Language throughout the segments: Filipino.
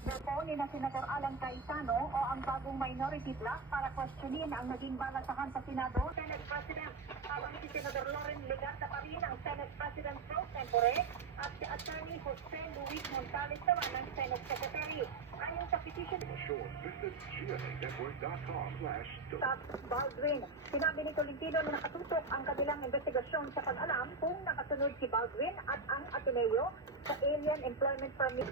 Propone na Senator Alan Cayetano o ang bagong minority bloc para questionin ang naging balasahan sa Senado. Senate President, habang si Senator Loren Legarda pa rin ang Senate President pro tempore at si Attorney Jose Luis Montales naman ang Senate Secretary. Ayon sa petition Visit GMAnetwork.com/. Baldwin, sinabi ni Tolentino na nakatutok ang kanilang investigasyon sa pag-alam kung nakasunod si Baldwin at ang Ateneo sa Alien Employment Permit.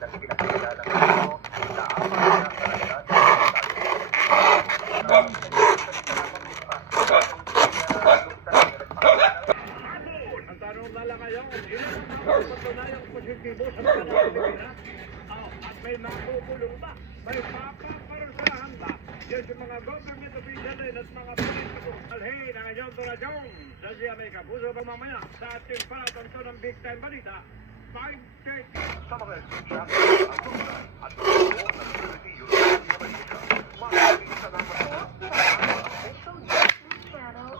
Ang tanong na lang ngayon, ilan ang patunayang positibo sa mga Pilipinas? At may makukulong ba? May papaparusahan ba? Yan sa mga government officials at mga politiko. Alhin ang inyong donasyon sa GMA Kapuso pa mamaya sa ating palatanto ng Big Time Balita, 5:30. Sa mga estudyante, ang lugar at buo ng Trinity University of Malaysia. Maraming salamat po sa official YouTube channel.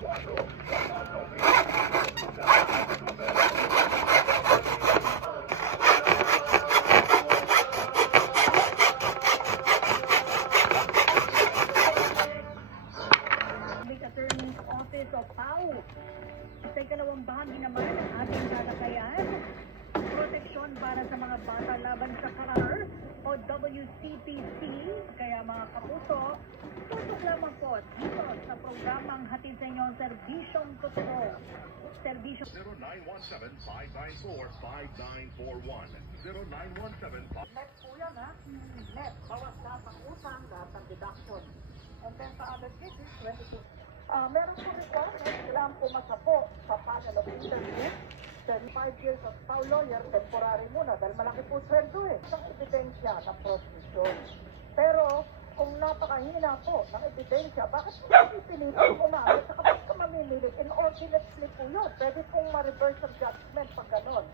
Attorney's Office of PAO. Sa ikalawang bahagi naman ng ating talakayan, proteksyon para sa mga bata laban sa karar o WCPC. Kaya mga kapuso, tutok lamang po dito sa programang hatid sa inyo ang Serbisyong Totoo. Serbisyong 0917-594-5941. 0917 net po yan ha. Net, bawas lahat ng utang, lahat ng deduction. And then sa other cases, 22. Meron po ito, kailangan pumasa po sa panel of interview. 5 years of PAO lawyer, temporary muna, dahil malaki po sweldo eh. Isang ebidensya ng prostitution. Pero, kung napakahina po ng ebidensya, bakit po pipilitin mo na? At saka bakit ka mamimilit? Inordinate slip po yun. Pwede pong ma-reverse of judgment pag ganon.